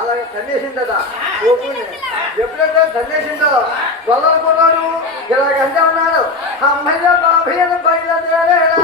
అలాగే కన్నేసిందట ఎప్పుడైతే కన్నేసిందో గొల్లలు కొన్నాడు ఇలాగంటే ఉన్నాడు అమ్మయ్య బాభయ్య బయలుదేరేడా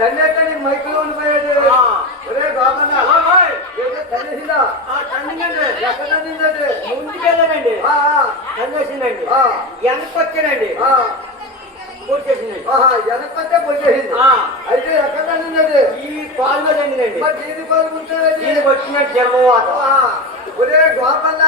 తల్లి మైకులో ఉండిపోయేది ఒరే బాబన్న తల్లేసిందా ఎక్కడ తల్లిందండి ముందుకెళ్ళానండి తల్లేసిందండి వెనక్కి వచ్చానండి పొడిచేసిందండి వెనక్కొస్తే పొడిచేసింది అయితే ఎక్కడ తల్లిందండి ఈ పాలులో తల్లిందండి దీని పాలు ఉంటుంది దీనికి వచ్చినట్టు జన్మవాత ఒరే బాబన్న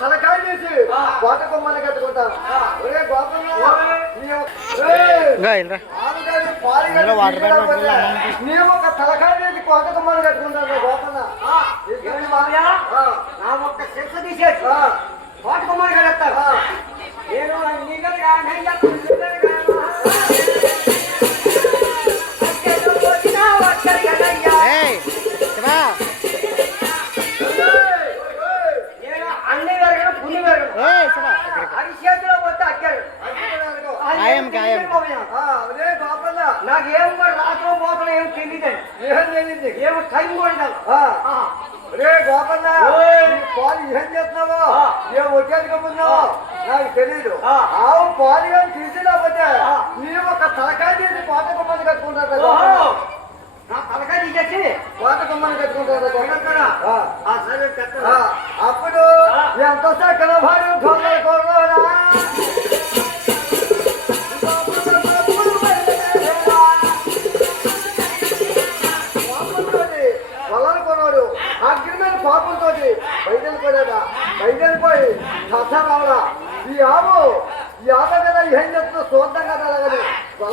తలకాయ చేసి కోట కొమ్మని కట్టుకుంటాను ఒరే నేను ఒక తలకాయ చేసి కోట కొమ్మని కట్టుకుంటాను గోపన్న నా ఒక్క శిక్ష తీసేసి కోట కొమ్మని కడతాను నేను అరిచేతిలో పోతే అక్కాడు నాకేం రాత్రి పోతలు ఏం తెలియదండి ఏమో టైం కూడా రే గోపన్న పాలు ఏం చేస్తున్నావో ఏం వచ్చేది కమ్మున్నావో నాకు తెలీదు ఆవు పాలు ఏం తీసినపోతే నేను ఒక తలకాయ తీసి కోట కొమ్మని కట్టుకుంటాను నా తలకాయ తీసేసి కోట కొమ్మని కట్టుకుంటాను అప్పుడు ఎంత కనభారు